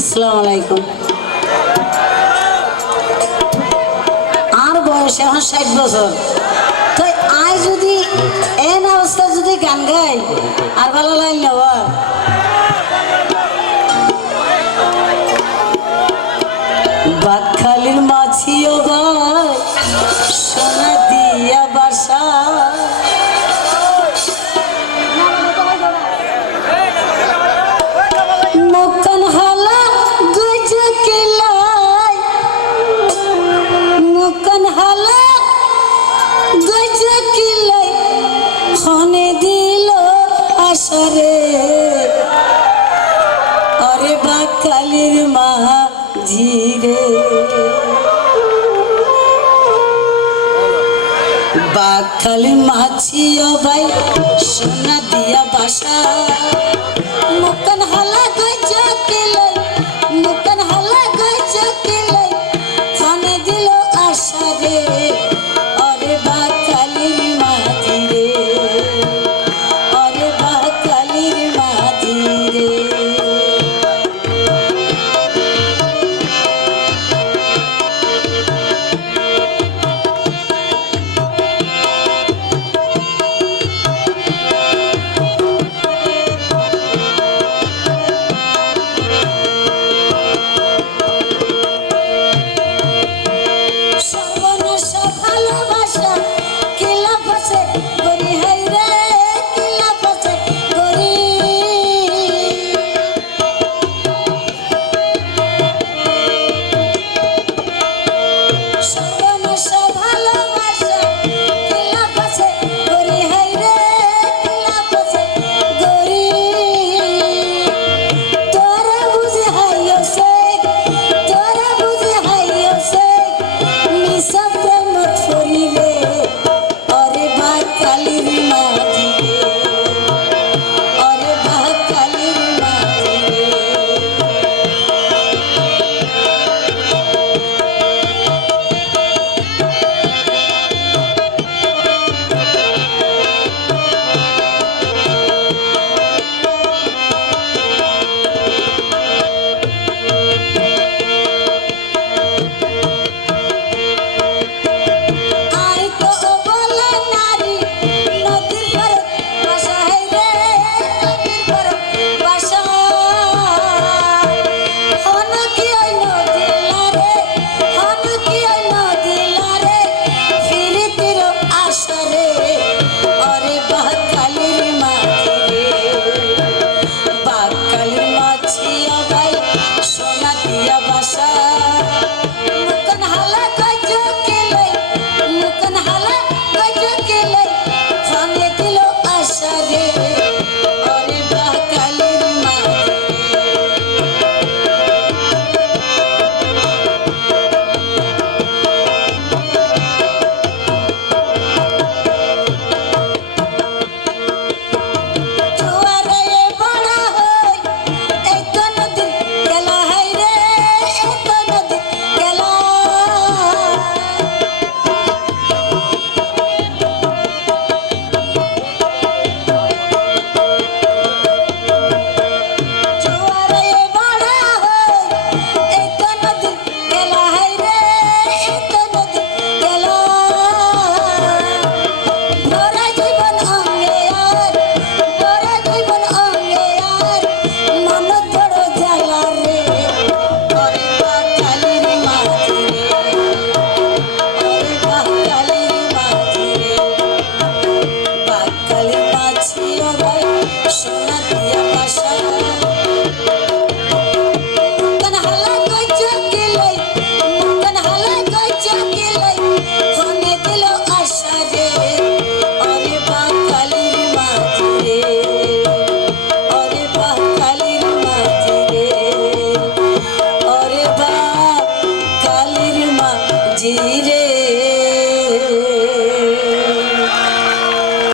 আসসালামু আর বয়স এখন ষাট বছর। তো আয় যদি এন অবস্থা যদি গান গাই, আর ভালো নেব বাকখালির মাছিও ভাই, সোনা দিয়া বাসা। আরে বাকালির মা জিরে বাকালি মাছি ভাই সোনা দিয়া বাসা। মকন মুকন